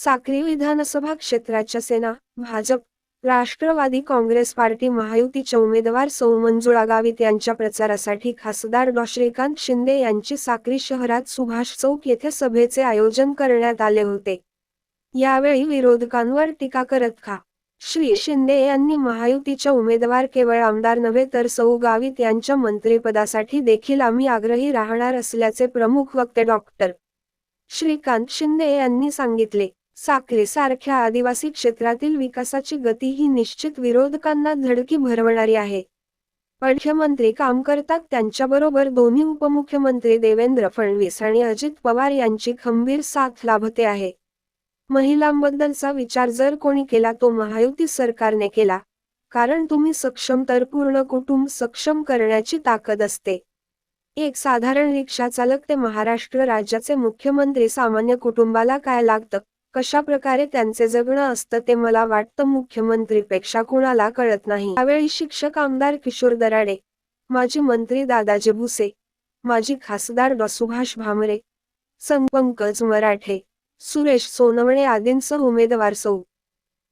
साक्री विधानसभा क्षेत्राच्या सेना भाजप राष्ट्रवादी काँग्रेस पार्टी महायुतीच्या उमेदवार सौ मंजुळा गावित यांच्या प्रचारासाठी खासदार डॉ. श्रीकांत शिंदे यांची साक्री शहरात सुभाष चौक येथे सभेचे आयोजन करण्यात आले होते. यावेळी विरोधकांवर टीका करत खा. श्री शिंदे यांनी महायुतीच्या उमेदवार केवळ आमदार नव्हे तर सौ गावित यांच्या मंत्रिपदासाठी देखील आम्ही आग्रही राहणार असल्याचे प्रमुख वक्ते डॉक्टर श्रीकांत शिंदे यांनी सांगितले. साखरे सारख्या आदिवासी क्षेत्रातील विकासाची गती ही निश्चित विरोधकांना धडकी भरवणारी आहे. मुख्यमंत्री काम करतात त्यांच्याबरोबर दोन्ही उपमुख्यमंत्री देवेंद्र फडणवीस आणि अजित पवार यांची खंबीर साथ लाभते आहे. महिलांबद्दलचा विचार जर कोणी केला तो महायुती सरकारने केला कारण तुम्ही सक्षम तर पूर्ण कुटुंब सक्षम करण्याची ताकद असते. एक साधारण रिक्षा चालक ते महाराष्ट्र राज्याचे मुख्यमंत्री सामान्य कुटुंबाला काय लागतं? कशा प्रकारे त्यांचे जगणं असतं ते मला वाटतं मुख्यमंत्रीपेक्षा कुणाला कळत नाही. यावेळी शिक्षक आमदार किशोर दराडे माजी मंत्री दादाजी भुसे माजी खासदार डॉ. सुभाष भामरे संपंकज मराठे सुरेश सोनवणे आदींसह उमेदवार सौ.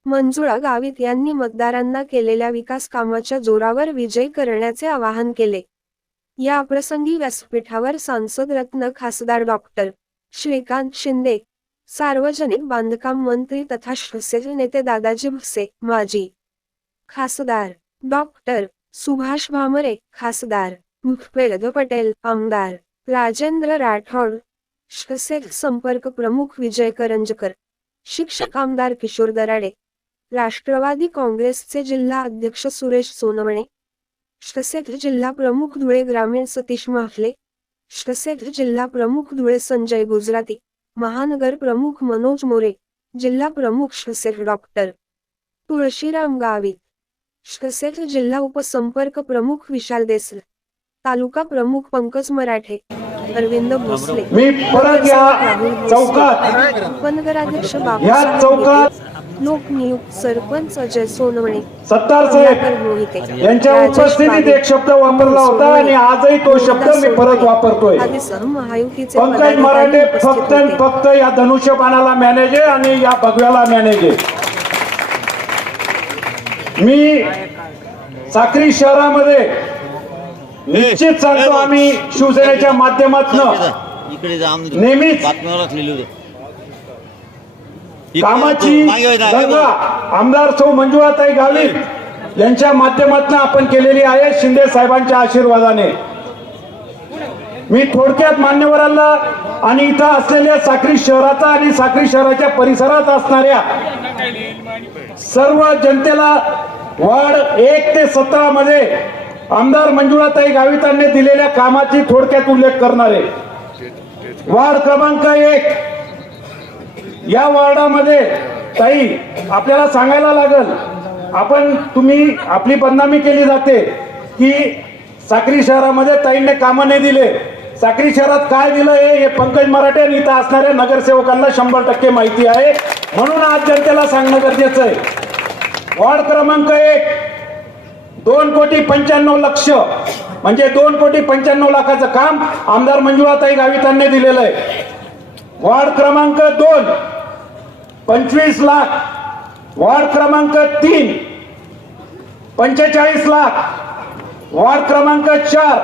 मंजुळा गावित यांनी मतदारांना केलेल्या विकास कामाच्या जोरावर विजय करण्याचे आवाहन केले. या प्रसंगी व्यासपीठावर सांसद रत्न खासदार डॉक्टर श्रीकांत शिंदे सार्वजनिक बांधकाम मंत्री तथा शिवसेने नेते दादाजी भुसे माजी खासदार डॉक्टर सुभाष भामरे खासदार मुखपेद पटेल आमदार राजेंद्र राठोड शिवसेना संपर्क प्रमुख विजय करंजकर शिक्षक आमदार किशोर दराडे राष्ट्रवादी काँग्रेसचे जिल्हा अध्यक्ष सुरेश सोनवणे शिवसेना जिल्हा प्रमुख धुळे ग्रामीण सतीश माफले शिवसेना जिल्हा प्रमुख धुळे संजय गुजराती महानगर प्रमुख मनोज मोरे जिल्हा प्रमुख शिवसेना डॉक्टर तुळशीराम गावित शिवसेना जिल्हा उपसंपर्क प्रमुख विशाल देसले तालुका प्रमुख पंकज मराठे अरविंद भोसले मी परत या चौकात. उपनगराध्यक्ष या बाबासाहेब चौकात विखे, लोकनियुक्त सरपंच अजय सोनवणे. सत्तार साहेब यांच्या उपस्थितीत एक शब्द वापरला होता आणि आजही तो शब्द मी परत वापरतोय. पंकज मराठे फक्त. फक्त या धनुष्यबाणाला मॅनेज आहे आणि या भगव्याला मॅनेज आहे. मी साक्री शहरामध्ये निश्चित सांगतो आम्ही शिवसेनेच्या माध्यमातून नेहमीच बातम्यावरच लिहिलं होतं इकडे कामाची गंगा आमदार सौ मंजुळाताई गावित यांच्या माध्यमातून आपण केलेली आहे शिंदे साहेबांच्या आशीर्वादाने. मी थोडक्यात मान्यवरांना आणि इथं असलेल्या साक्री शहराचा आणि साक्री शहराच्या परिसरात असणाऱ्या सर्व जनतेला वार्ड एक ते सतरा मध्ये आमदार मंजुळाताई गावितांनी दिलेल्या कामाची थोडक्यात उल्लेख करणार. वार्ड क्रमांक एक या वार्डामध्ये ताई आपल्याला सांगायला लागल आपण तुम्ही आपली बदनामी केली जाते की साक्री शहरामध्ये ताईंने कामं नाही दिले. साक्री शहरात काय दिलं हे हे पंकज मराठे आणि इथं असणाऱ्या नगरसेवकांना शंभर टक्के माहिती आहे. म्हणून आज जनतेला सांगणं गरजेचं आहे. वार्ड क्रमांक एक दोन कोटी पंच्याण्णव लक्ष म्हणजे दोन कोटी पंच्याण्णव लाखाचं काम आमदार मंजुळाताई गावितांनी दिलेलं आहे. वार्ड क्रमांक दोन पंचवीस लाख. वार्ड क्रमांक तीन. पंचेचाळीस लाख. वार्ड क्रमांक चार.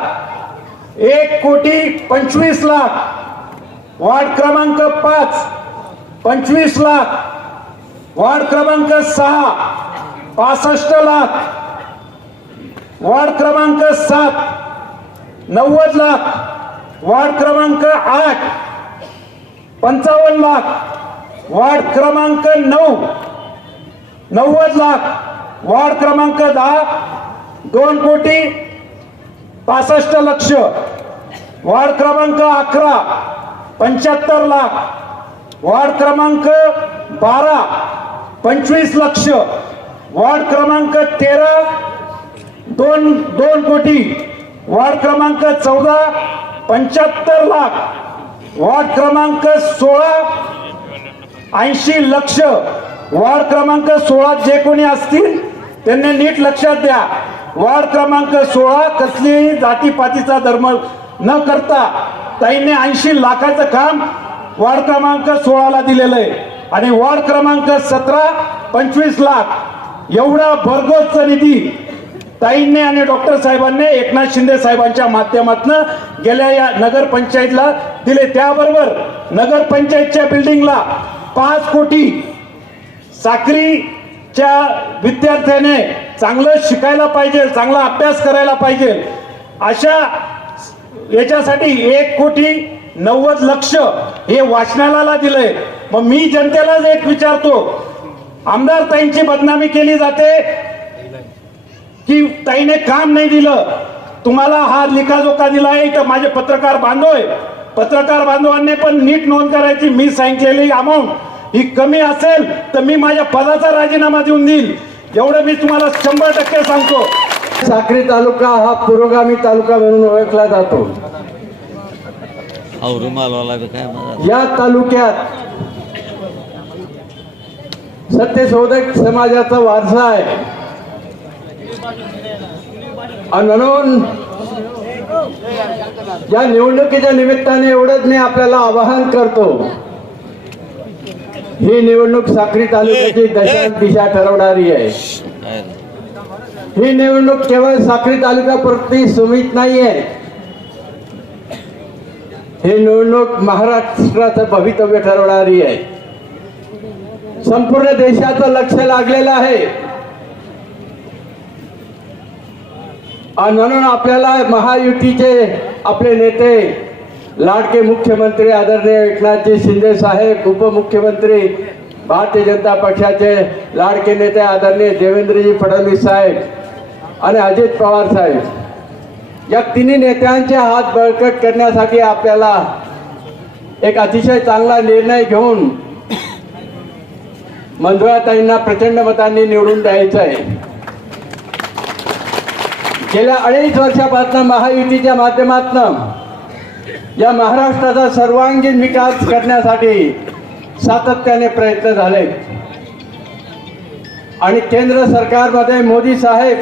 एक कोटी पंचवीस लाख. वार्ड क्रमांक पाच. पंचवीस लाख. वार्ड क्रमांक सहा. पासष्ट लाख. वार्ड क्रमांक सात. नव्वद लाख. वार्ड क्रमांक आठ. पंचावन्न लाख. वार्ड क्रमांक नऊ. नव्वद लाख. वार्ड क्रमांक दहा. दोन कोटी पासष्ट लक्ष. वार्ड क्रमांक अकरा. पंच्याहत्तर लाख. वार्ड क्रमांक बारा. पंचवीस लक्ष. वार्ड क्रमांक तेरा. दोन दोन कोटी. वार्ड क्रमांक चौदा. पंच्याहत्तर लाख. वार्ड क्रमांक सोळा. ऐंशी लक्ष वार्ड क्रमांक सोळा जे कोणी असतील त्यांनी नीट लक्षात द्या. वार्ड क्रमांक सोळा कसलीही जातीपातीचा धर्म न करता ताईने ऐंशी लाखाचं काम वार्ड क्रमांक सोळाला दिलेलं आहे. आणि वार्ड क्रमांक सतरा पंचवीस लाख. एवढा भरघोस निधी ताईंनी आणि डॉक्टर साहेबांनी एकनाथ शिंदे साहेबांच्या माध्यमातून गेल्या या नगरपंचायतला दिले. त्याबरोबर नगरपंचायतच्या बिल्डिंगला पाच कोटी साखरीच्या विद्यार्थ्याने चांगलं शिकायला पाहिजे चांगला अभ्यास करायला पाहिजे. अशा याच्यासाठी एक कोटी नव्वद लक्ष हे वाचनालयाला दिलंय. मग मी जनतेलाच एक विचारतो आमदार ताईंची बदनामी केली जाते की ताईने काम नाही दिलं? तुम्हाला हा लिखाजोखा दिला आहे तर माझे पत्रकार बांधवय पत्रकार बांधवांनी पण नीट नोंद करायची. मी सांगितलेली अमाऊंट ही कमी असेल तर मी माझ्या पदाचा राजीनामा देऊन देईल. एवढं मी तुम्हाला शंभर टक्के सांगतो. साक्री तालुका हा पुरोगामी तालुका म्हणून ओळखला जातो. या तालुक्यात सत्यशोधक समाजाचा वारसा आहे. आणि म्हणून या निवडणुकीच्या निमित्ताने एवढंच मी आपल्याला आवाहन करतो ही निवडणूक साक्री तालुक्याची दशा दिशा ठरवणारी आहे? ही निवडणूक केवळ साक्री तालुक्यापुरती सुमित नाहीये. ही निवडणूक महाराष्ट्राचं भवितव्य ठरवणारी आहे. संपूर्ण देशाचं लक्ष लागलेलं आहे. आणि म्हणून आपल्याला महायुतीचे आपले नेते लाडके मुख्यमंत्री आदरणीय एकनाथजी शिंदे साहेब उपमुख्यमंत्री भारतीय जनता पक्षाचे लाडके नेते आदरणीय देवेंद्रजी फडणवीस साहेब आणि अजित पवार साहेब. या तिन्ही नेत्यांचे हात बळकट करण्यासाठी आपल्याला एक अतिशय चांगला निर्णय घेऊन मंजुळाताईंना प्रचंड मतांनी निवडून द्यायचं आहे. गेल्या अडीच वर्षापासून महायुतीच्या माध्यमातून या महाराष्ट्राचा सर्वांगीण विकास करण्यासाठी सातत्याने प्रयत्न झाले. आणि केंद्र सरकारमध्ये मोदी साहेब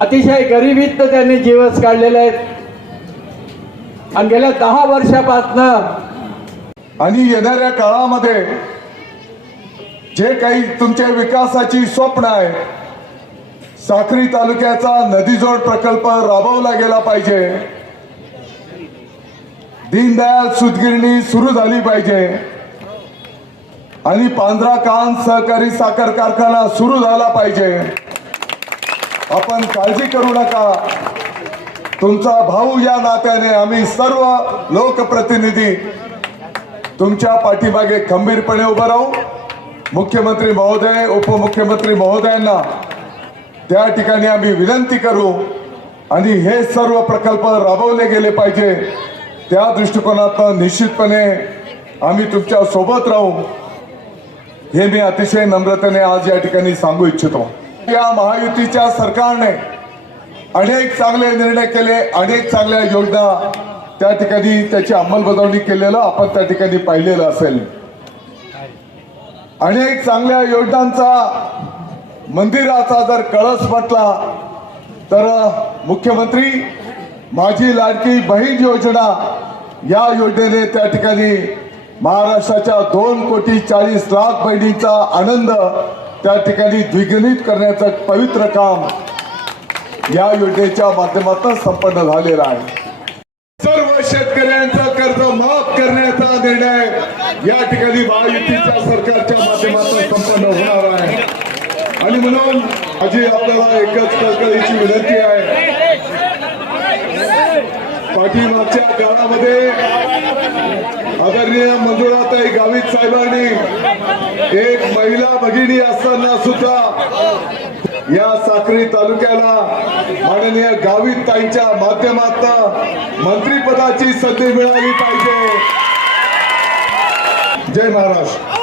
अतिशय गरिबीत त्यांनी जीवस काढलेले आहेत. आणि गेल्या दहा वर्षापासनं आणि येणाऱ्या काळामध्ये जे काही तुमच्या विकासाची स्वप्न आहे साक्री तालुक्याचा नदीजोड प्रकल्प राबवला गेला पाहिजे. दीनदयाल सुतगिरणी सुरू झाली पाहिजे. आणि पांढरा कान सहकारी साखर कारखाना सुरू झाला पाहिजे. आपण काळजी करू नका. तुमचा भाऊ या नात्याने आम्ही सर्व लोकप्रतिनिधी तुमच्या पाठीमागे खंबीरपणे उभं राहू. मुख्यमंत्री महोदय उपमुख्यमंत्री महोदयांना त्या ठिकाणी आम्ही विनंती करू आणि हे सर्व प्रकल्प राबवले गेले पाहिजे. त्या दृष्टिकोनातनं निश्चितपणे आम्ही तुमच्यासोबत राहू. हे मी अतिशय नम्रतेने आज या ठिकाणी सांगू इच्छितो. या महायुतीच्या सरकारने अनेक चांगले निर्णय केले अनेक चांगल्या योजना त्या ठिकाणी त्याची अंमलबजावणी केलेलं आपण त्या ठिकाणी पाहिलेलं असेल. अनेक चांगल्या योजनांचा मंदिराचा जर कळस म्हटला तर मुख्यमंत्री माझी लाडकी बहीण योजना या योजनेने त्या ठिकाणी महाराष्ट्राच्या दोन कोटी चाळीस लाख बहिणींचा आनंद त्या ठिकाणी द्विगुणित करण्याचं पवित्र काम या योजनेच्या माध्यमातून संपन्न झालेला आहे. सर्व शेतकऱ्यांचं कर्ज माफ करण्याचा निर्णय या ठिकाणी महायुतीच्या सरकारच्या माध्यमातून संपन्न होणार आहे. आणि म्हणून माझी आपल्याला एकच कळकळीची विनंती आहे. पाठीमागच्या काळामध्ये आदरणीय मंजुळाताई गावित साहेबांनी एक महिला भगिनी असताना सुद्धा या साक्री तालुक्याला माननीय गावित ताईच्या माध्यमातून मंत्रीपदाची संधी मिळाली पाहिजे. जय महाराष्ट्र.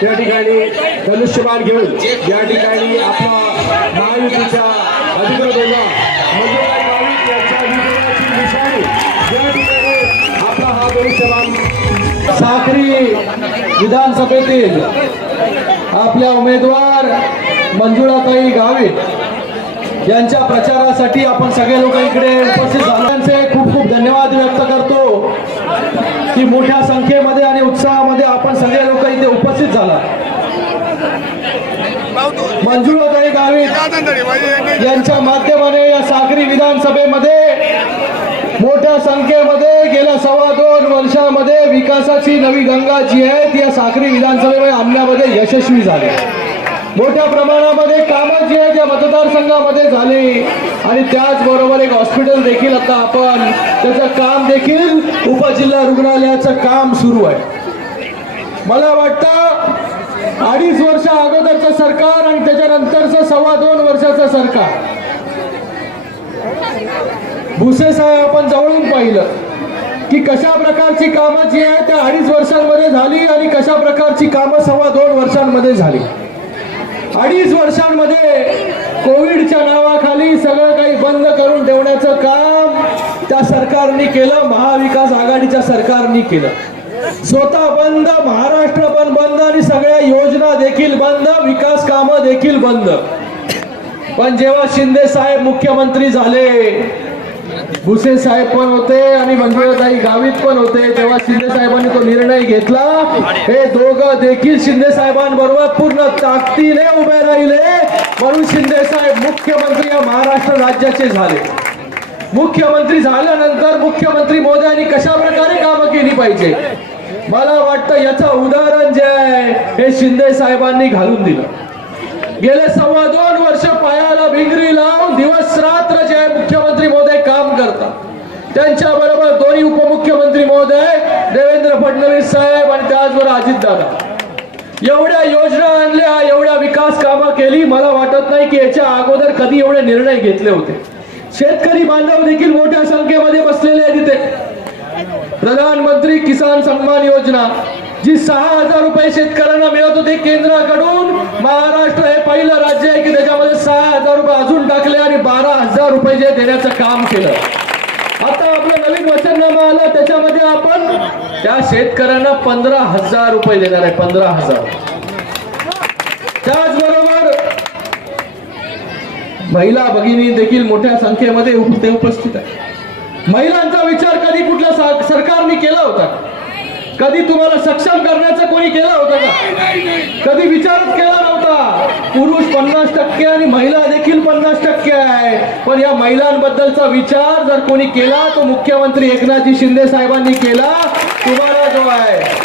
त्या ठिकाणी धनुष्यबाण घेऊन या ठिकाणी आपला महायुतीचा अधिकृत होता या ठिकाणी आपला हा धनुष्यबाण साखरी विधानसभेतील आपल्या उमेदवार मंजुळाताई गावित यांच्या प्रचारासाठी आपण सगळे लोक इकडे उपस्थित झाल्याचे खूप खूप धन्यवाद व्यक्त करतो. की मोठ्या संख्येमध्ये आणि उत्साहामध्ये आपण सगळे लोक इथे उपस्थित झाला. मंजुळाताई गावित यांच्या माध्यमाने या सागरी विधानसभेमध्ये मोठ्या संख्येमध्ये गेल्या सव्वा दोन वर्षामध्ये विकासाची नवी गंगा जी आहे ती या सागरी विधानसभेमध्ये आणण्यामध्ये यशस्वी झाली. मोठ्या प्रमाणामध्ये कामं जी आहेत या मतदारसंघामध्ये झाली. आणि त्याचबरोबर एक हॉस्पिटल देखील आता आपण त्याचं काम देखील उपजिल्हा रुग्णालयाचं काम सुरू आहे. मला वाटतं अडीच वर्ष अगोदरचं सरकार आणि त्याच्यानंतरचं सव्वा दोन वर्षाचं सरकार. भुसे साहेब आपण जवळून पाहिलं की कशा प्रकारची कामं जी आहेत त्या अडीच वर्षांमध्ये झाली आणि कशा प्रकारची कामं सव्वा दोन वर्षांमध्ये झाली. अडीच वर्षांमध्ये कोविडच्या नावाखाली सगळं काही बंद करून ठेवण्याचं काम त्या सरकारने केलं महाविकास आघाडीच्या सरकारने केलं. स्वतः बंद महाराष्ट्र पण बंद आणि सगळ्या योजना देखील बंद विकास कामं देखील बंद. पण जेव्हा शिंदे साहेब मुख्यमंत्री झाले भुसे साहेब पण होते आणि मंजुळाताई गावित पण होते. तेव्हा शिंदे साहेबांनी तो निर्णय घेतला. हे दोघं देखील शिंदे साहेबांबरोबर पूर्ण ताकदीने उभे राहिले. म्हणून शिंदे साहेब मुख्यमंत्री या महाराष्ट्र राज्याचे झाले. मुख्यमंत्री झाल्यानंतर मुख्यमंत्री मोदी कशा प्रकारे कामं केली पाहिजे? मला वाटतं याचं उदाहरण जे आहे हे शिंदे साहेबांनी घालून दिलं. गेले सव्वा दोन वर्ष पायाला भिंगरी लावून दिवस रात्र जे मुख्यमंत्री महोदय काम करतात. त्यांच्या बरोबर दोन्ही उपमुख्यमंत्री महोदय देवेंद्र फडणवीस साहेब आणि त्याचबरोबर अजित दादा. एवढ्या योजना आणल्या एवढ्या विकास कामं केली मला वाटत नाही की याच्या अगोदर कधी एवढे निर्णय घेतले होते. शेतकरी बांधव देखील मोठ्या संख्येमध्ये बसलेले आहेत तिथे प्रधानमंत्री किसान सन्मान योजना. जी सहा हजार रुपये शेतकऱ्यांना मिळत होते केंद्राकडून महाराष्ट्र हे पहिलं राज्य आहे की त्याच्यामध्ये सहा हजार रुपये अजून टाकले आणि बारा हजार रुपये जे देण्याचं काम केलं. आता आपलं नवीन वचननामा आलं त्याच्यामध्ये आपण त्या शेतकऱ्यांना पंधरा हजार रुपये देणार आहे पंधरा हजार. त्याचबरोबर महिला भगिनी देखील मोठ्या संख्येमध्ये उपस्थित आहे महिलांचा विचार कधी कुठल्या सरकारने केला होता? कधी तुम्हाला सक्षम करण्याचं कोणी केलं होतं का? कधी विचारच केला नव्हता? पुरुष पन्नास टक्के आणि महिला देखील पन्नास टक्के आहे. पण या महिलांबद्दलचा विचार जर कोणी केला तो मुख्यमंत्री एकनाथजी शिंदे साहेबांनी केला तुम्हाला जो आहे.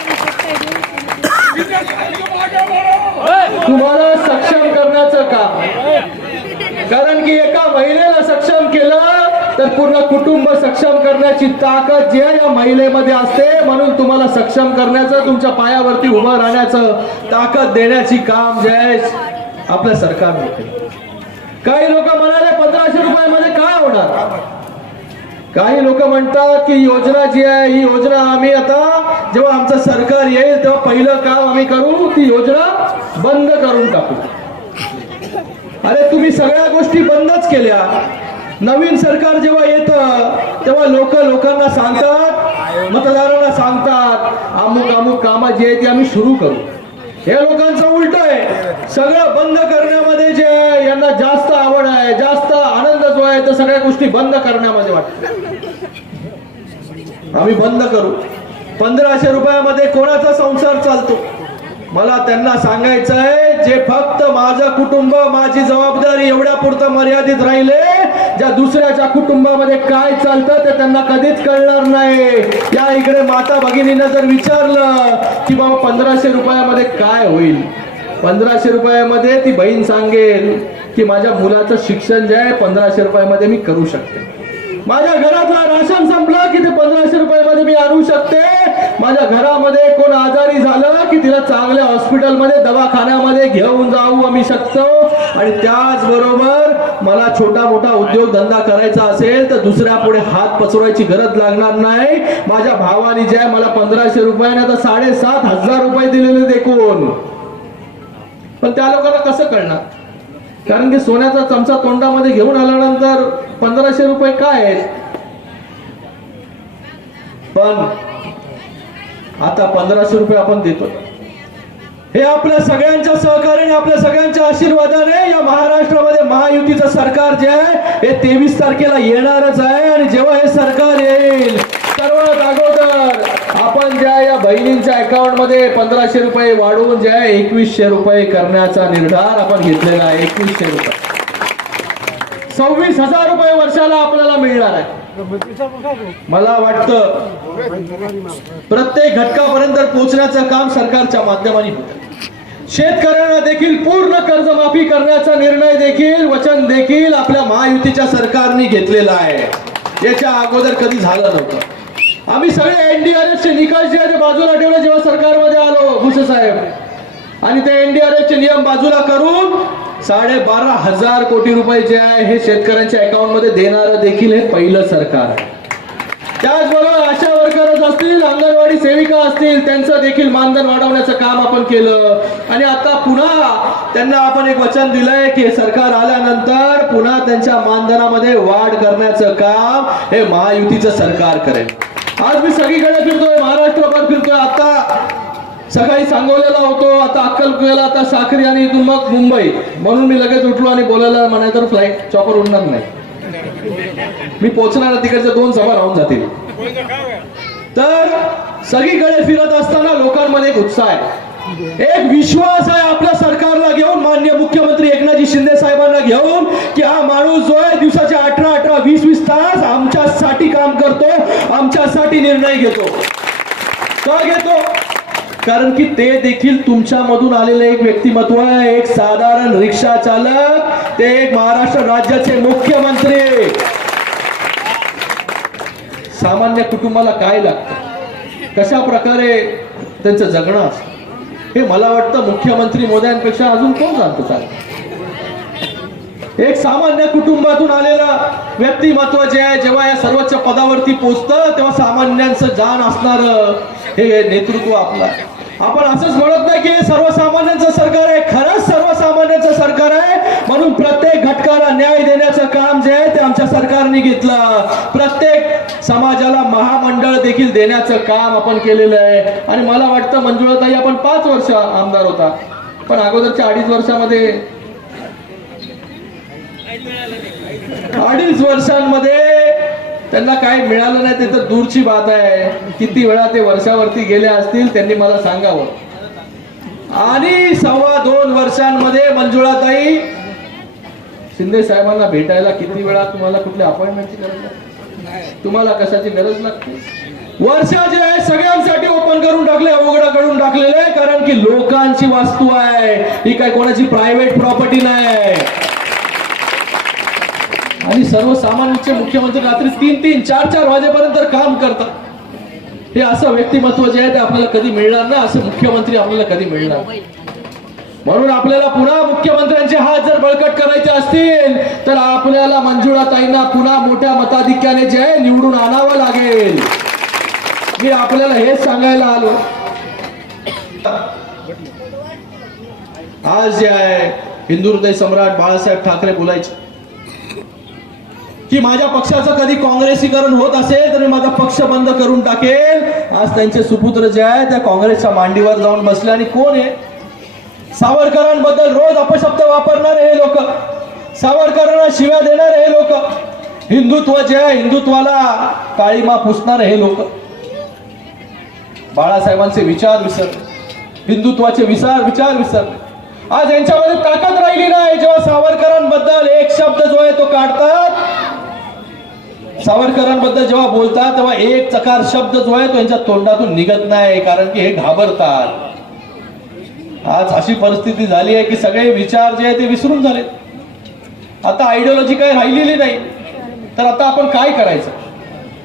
तुम्हाला सक्षम करण्याचं काम कारण की एका महिलेला सक्षम केलं तर पूर्ण कुटुंब सक्षम करण्याची ताकद जी आहे या महिलेमध्ये असते म्हणून तुम्हाला सक्षम करण्याचं तुमच्या पायावरती उभं राहण्याचं ताकद देण्याची काम जे आहे आपल्या सरकारने काही लोक म्हणाले पंधराशे रुपयामध्ये काय होणार? काही लोक म्हणतात की योजना जी आहे ही योजना आम्ही आता जेव्हा आमचं सरकार येईल तेव्हा पहिलं काम आम्ही करू ती योजना बंद करून टाकू. अरे तुम्ही सगळ्या गोष्टी बंदच केल्या. नवीन सरकार जेव्हा येतं तेव्हा लोक लोकांना सांगतात मतदारांना सांगतात अमुक अमुक कामं जी आहे ती आम्ही सुरू करू. हे लोकांचं उलट आहे. सगळं बंद करण्यामध्ये जे यांना जास्त आवड आहे जास्त आनंद जो आहे तर सगळ्या गोष्टी बंद करण्यामध्ये वाटत आम्ही बंद करू. पंधराशे रुपयामध्ये कोणाचा संसार चालतो? मला त्यांना सांगायचं आहे जे फक्त माझं कुटुंब माझी जबाबदारी एवढ्या पुरतं मर्यादित राहिले ज्या दुसऱ्याच्या कुटुंबामध्ये काय चालतं ते त्यांना कधीच कळणार नाही. या इकडे माता भगिनीनं जर विचारलं की बाबा पंधराशे रुपयामध्ये काय होईल? पंधराशे रुपयामध्ये ती बहीण सांगेल की माझ्या मुलाचं शिक्षण जे आहे पंधराशे रुपयामध्ये मी करू शकते. माझ्या घरातला राशन संपलं की ते पंधराशे रुपयामध्ये मी आणू शकते. माझ्या घरामध्ये कोण आजारी झालं की तिला चांगल्या हॉस्पिटलमध्ये दवाखान्यामध्ये घेऊन जाऊ आम्ही शकतो? आणि त्याचबरोबर मला छोटा मोठा उद्योगधंदा करायचा असेल तर दुसऱ्या पुढे हात पसरवायची गरज लागणार नाही. माझ्या भावाने जे आहे मला पंधराशे रुपयाने आता साडेसात हजार रुपये दिलेले देखून. पण त्या लोकांना कसं कळणार? कारण की सोन्याचा चमचा तोंडामध्ये घेऊन आल्यानंतर पंधराशे रुपये काय आहेत? पण आता पंधराशे रुपये आपण देतो. हे आपल्या सगळ्यांच्या सहकार्याने आपल्या सगळ्यांच्या आशीर्वादाने या महाराष्ट्रामध्ये महायुतीचं सरकार जे आहे हे तेवीस तारखेला येणारच आहे आणि जेव्हा हे सरकार येईल सर्वात अगोदर आपण ज्या या बहिणींच्या अकाउंटमध्ये पंधराशे रुपये वाढवून जे आहे एकवीसशे रुपये करण्याचा निर्धार आपण घेतलेला आहे एकवीसशे रुपये. सव्वीस हजार रुपये वर्षाला आपल्याला मिळणार आहे. मला वाटतं प्रत्येक घटकापर्यंत पोहोचण्याचं काम सरकारच्या माध्यमाने होत. शेतकऱ्यांना देखील पूर्ण कर्जमाफी करण्याचा निर्णय देखील वचन देखील आपल्या महायुतीच्या सरकारने घेतलेला आहे. याच्या अगोदर कधी झालं नव्हतं. आम्ही सगळे एनडीआरएफ चे निकष जे आहे बाजूला ठेवले जेव्हा सरकारमध्ये आलो भुसे साहेब. आणि ते एनडीआरएफ चे नियम बाजूला करून साडेबारा हजार कोटी रुपये जे आहे हे शेतकऱ्यांच्या अकाउंटमध्ये देणारं देखील हे पहिलं सरकार आहे. त्याचबरोबर आशा वर्करच असतील अंगणवाडी सेविका असतील त्यांचं देखील मानधन वाढवण्याचं काम आपण केलं. आणि आता पुन्हा त्यांना आपण एक वचन दिलंय की सरकार आल्यानंतर पुन्हा त्यांच्या मानधनामध्ये वाढ करण्याचं काम हे महायुतीचं सरकार करेल. आज मी सगळीकडे फिरतोय महाराष्ट्रभर फिरतोय. आता सकाळी सांगोल्याला होतो आता अक्कलकुयाला आता साखरी आणि इथून मग मुंबई. म्हणून मी लगेच उठलो आणि बोलायला म्हणाय तर फ्लाईट चॉपर उडणार नाही. मी पोहोचणार तिकडच्या दोन सभा राहून जातील. तर सगळीकडे फिरत असताना लोकांमध्ये एक उत्साह आहे. एक विश्वास आहे आपल्या सरकारला घेऊन मान्य मुख्यमंत्री एकनाथजी शिंदे साहेबांना घेऊन की हा माणूस जो आहे दिवसाचे अठरा अठरा वीस वीस तास आमच्यासाठी काम करतो आमच्यासाठी निर्णय घेतो. का घेतो? कारण की ते देखील तुमच्यामधून आलेलं एक व्यक्तिमत्व आहे. एक साधारण रिक्षा चालक ते एक महाराष्ट्र राज्याचे मुख्यमंत्री. सामान्य कुटुंबाला काय लागतं? कशा प्रकारे त्यांचं जगणं असतं? हे मला वाटतं मुख्यमंत्री मोदयांपेक्षा अजून कोण जाणतं चालतं एक सामान्य कुटुंबातून आलेला व्यक्तिमत्व जे आहे जेव्हा या सर्वोच्च पदावरती पोचतं तेव्हा सामान्यांचं जाण असणार हे नेतृत्व आपलं आहे. आपण असंच म्हणत नाही की सर्वसामान्यांचं सरकार आहे. खरंच सर्वसामान्यांचं सरकार आहे. म्हणून प्रत्येक घटकाला न्याय देण्याचं काम जे आहे ते आमच्या सरकारने घेतलं. प्रत्येक समाजाला महामंडळ देखील देण्याचं काम आपण केलेलं आहे. आणि मला वाटतं मंजुळाताई आपण पाच वर्ष आमदार होता. पण अगोदरच्या अडीच वर्षामध्ये अडीच वर्षांमध्ये त्यांना काय मिळालं नाही ते तर दूरची बात आहे. किती वेळा ते वर्षावरती गेले असतील त्यांनी मला सांगावं. आणि सव्वा दोन वर्षांमध्ये मंजुळाताई शिंदे साहेबांना भेटायला किती वेळा तुम्हाला कुठल्या अपॉइंटमेंटची गरज लागते? तुम्हाला कशाची गरज लागते? वर्ष जे आहे सगळ्यांसाठी ओपन करून टाकले उघड करून टाकलेले कारण की लोकांची वास्तू आहे. ही काय कोणाची प्रायव्हेट प्रॉपर्टी नाही. आणि सर्वसामान्यांचे मुख्यमंत्री रात्री तीन तीन चार चार वाजेपर्यंत काम करतात. हे असं व्यक्तिमत्व जे आहे ते आपल्याला कधी मिळणार ना असे मुख्यमंत्री आपल्याला कधी मिळणार म्हणून आपल्याला पुन्हा मुख्यमंत्र्यांचे हात जर बळकट करायचे असतील तर आपल्याला मंजुळाताईंना पुन्हा मोठ्या मताधिक्याने जे आहे निवडून आणावं लागेल. मी आपल्याला हेच सांगायला आलो. आज जे आहे हिंदू हृदय सम्राट बाळासाहेब ठाकरे बोलायचे. की माझ्या पक्षाचं कधी काँग्रेसीकरण होत असेल तर मी माझा पक्ष बंद करून टाकेल. आज त्यांचे सुपुत्र जे आहे त्या काँग्रेसच्या मांडीवर जाऊन बसले आणि कोण आहे सावरकरांबद्दल रोज अपशब्द वापरणारे हे लोक. सावरकरांना शिव्या देणारे हे लोक. हिंदुत्व जे आहे हिंदुत्वाला काळीमा पुसणारे हे लोक. बाळासाहेबांचे विचार विसरले. हिंदुत्वाचे विचार विचार विसरले. आज यांच्यामध्ये ताकद राहिली नाही. जेव्हा सावरकरांबद्दल एक शब्द जो आहे तो काढतात सावरकरांबद्दल जेव्हा बोलतात तेव्हा एक चकार शब्द जो आहे तो यांच्या तोंडातून निघत नाही कारण की हे घाबरतात. आज अशी परिस्थिती झाली आहे की सगळे विचार जे आहे ते विसरून झाले. आता आयडिओलॉजी काही राहिलेली नाही. तर आता आपण काय करायचं?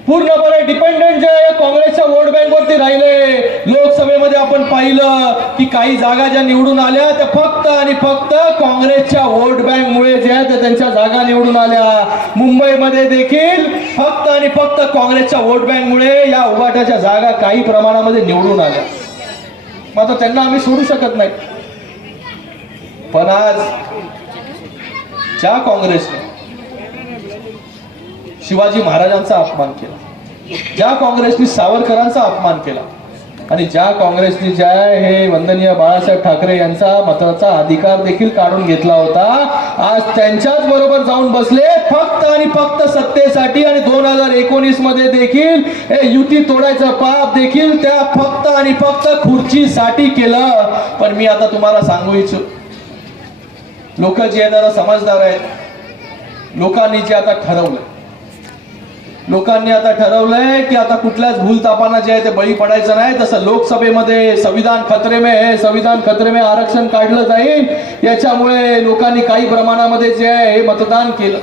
पूर्णपणे डिपेंडेंट जे आहे काँग्रेसच्या वोट बँकवरती राहिले. लोकसभेमध्ये आपण पाहिलं की काही जागा ज्या निवडून आल्या त्या फक्त आणि फक्त काँग्रेसच्या वोट बँकमुळे जे आहे त्या त्यांच्या जागा निवडून आल्या. मुंबईमध्ये देखील फक्त आणि फक्त काँग्रेसच्या वोट बँक मुळे या उघाट्याच्या जागा काही प्रमाणामध्ये निवडून आल्या. मग आता त्यांना आम्ही सोडू शकत नाही. पण आज ज्या काँग्रेसने शिवाजी महाराजांचा अपमान केला. ज्या काँग्रेसनी सावरकरांचा अपमान केला आणि ज्या काँग्रेसने ज्या हे वंदनीय बाळासाहेब ठाकरे यांचा मताचा अधिकार देखील काढून घेतला होता आज त्यांच्याच बरोबर जाऊन बसले फक्त आणि फक्त सत्तेसाठी आणि दोन हजार एकोणीसमध्ये देखील हे युती तोडायचं पाप देखील त्या फक्त आणि फक्त खुर्चीसाठी केलं. पण मी आता तुम्हाला सांगू इच्छितो. लोक जे आहे जरा समजदार आहेत लोकांनी जे आता ठरवलं लोकांनी आता ठरवलंय की आता कुठल्याच भूलतापाना जे आहे ते बळी पडायचं नाही. तसं लोकसभेमध्ये संविधान खतरे में संविधान खतरे में आरक्षण काढलं जाईल. याच्यामुळे लोकांनी काही प्रमाणामध्ये जे आहे हे मतदान केलं.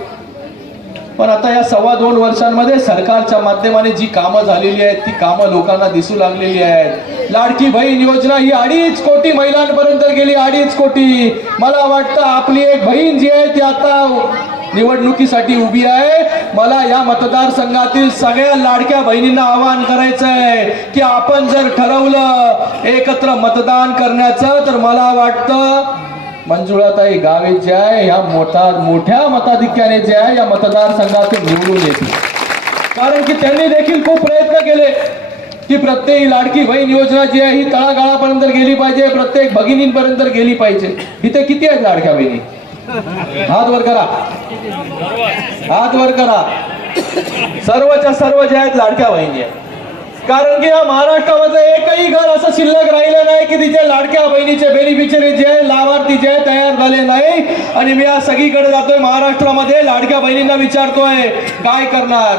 पण आता या सव्वा दोन वर्षांमध्ये सरकारच्या माध्यमाने जी कामं झालेली आहेत ती कामं लोकांना दिसू लागलेली आहेत. लाडकी बहीण योजना ही अडीच कोटी महिलांपर्यंत गेली अडीच कोटी. मला वाटतं आपली एक बहीण जी आहे ती आता निवडणुकीसाठी उभी आहे. मला या मतदारसंघातील सगळ्या लाडक्या बहिणींना आवाहन करायचं आहे की आपण जर ठरवलं एकत्र मतदान करण्याचं तर मला वाटतं मंजुळाताई गावे जे आहे या मोठा मोठ्या मताधिक्याने जे आहे या मतदारसंघातून निवडून येते कारण की त्यांनी देखील खूप प्रयत्न केले की प्रत्येक लाडकी बहीण योजना जी आहे ही तळागाळापर्यंत गेली पाहिजे प्रत्येक भगिनींपर्यंत गेली पाहिजे. इथे किती आहेत लाडक्या बहिणी? हात वर करा. हात वर करा. सर्वच्या सर्व जे आहेत लाडक्या बहिणी आहेत. कारण की या महाराष्ट्रामध्ये एकही घर असं शिल्लक राहिलं नाही की तिथे लाडक्या बहिणीचे बेनिफिशरी जे लाभार्थी जे तयार झाले नाही. आणि मी आज सगळीकडे जातोय महाराष्ट्रामध्ये लाडक्या बहिणींना विचारतोय काय करणार?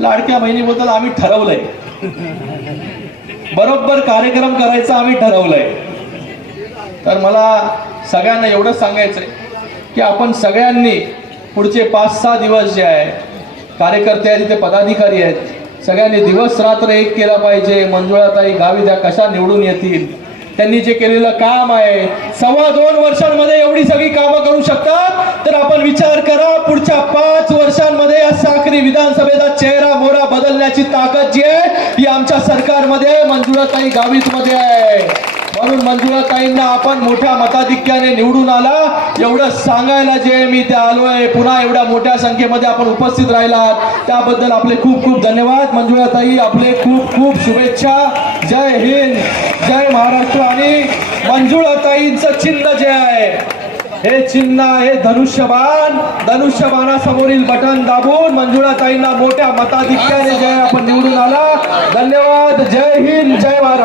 लाडक्या बहिणीबद्दल आम्ही ठरवलंय. बरोबर कार्यक्रम करायचा आम्ही ठरवलंय. तर मला सगळ्यांना एवढंच सांगायचंय. की आपण सगळ्यांनी पुढचे पाच सहा दिवस जे आहे कार्यकर्ते आहेत तिथे पदाधिकारी आहेत सगळ्यांनी दिवस रात्र एक केला पाहिजे. मंजुळाताई गावी त्या कशा निवडून येतील? त्यांनी जे केलेलं काम आहे सव्वा दोन वर्षांमध्ये एवढी सगळी कामं करू शकतात? तर आपण विचार करा पुढच्या पाच वर्षांमध्ये या साखरी विधानसभेचा चेहरा मोहरा बदलण्याची ताकद जी आहे ही आमच्या सरकारमध्ये मंजुळाताई गावित मध्ये आहे. म्हणून मंजुळाताईंना आपण मोठ्या मताधिक्याने निवडून आला. एवढं सांगायला जे मी ते आलोय पुन्हा एवढ्या मोठ्या संख्येमध्ये आपण उपस्थित राहिलात. त्याबद्दल आपले खूप खूप धन्यवाद. मंजुळाताई आपले खूप खूप शुभेच्छा. जय हिंद जय महाराष्ट्र. आणि मंजुळाताईंचं चिन्ह जे आहे हे चिन्ह आहे धनुष्यबाण. धनुष्यबाणासमोरील बटन दाबून मंजुळाताईंना मोठ्या मताधिक्याने जय आपण निवडून आला. धन्यवाद. जय हिंद जय महाराष्ट्र.